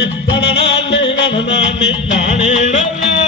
நானே நானே நானே நானே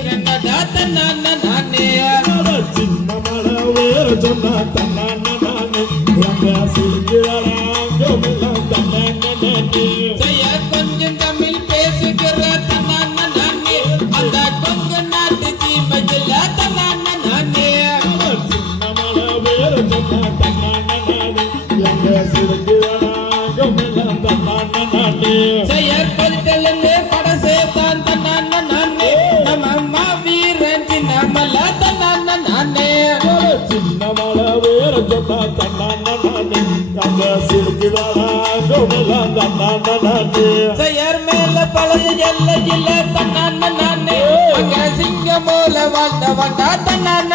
தன்ன தன்ன தன்ன அழகு எல்ல இல்ல தன்னான் நானே சிங்கம் போல வாழ்ந்த வந்தா தன்னான்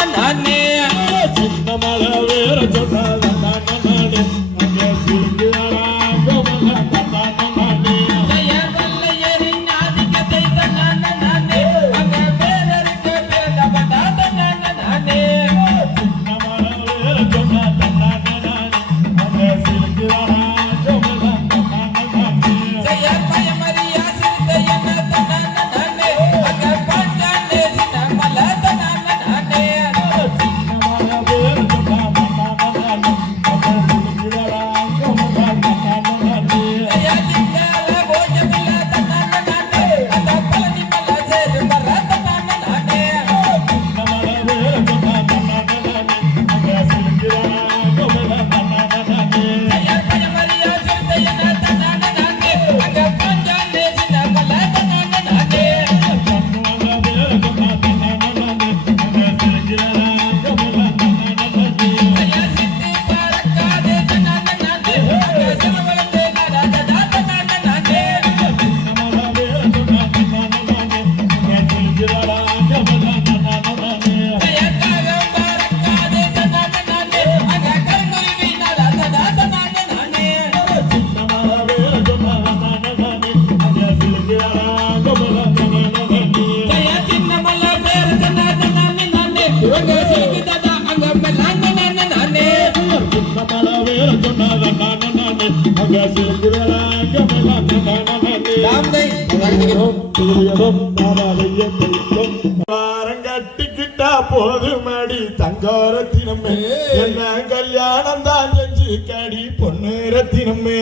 கட்டிக்கிட்டா போதுமடி தங்காரத்தினமே என்ன கல்யாணம் தான் செஞ்சு கடி பொண்ணு ரத்தினமே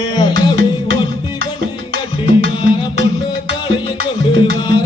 ஒட்டி கட்டி வார பொண்ணு தலையை கொண்டு வார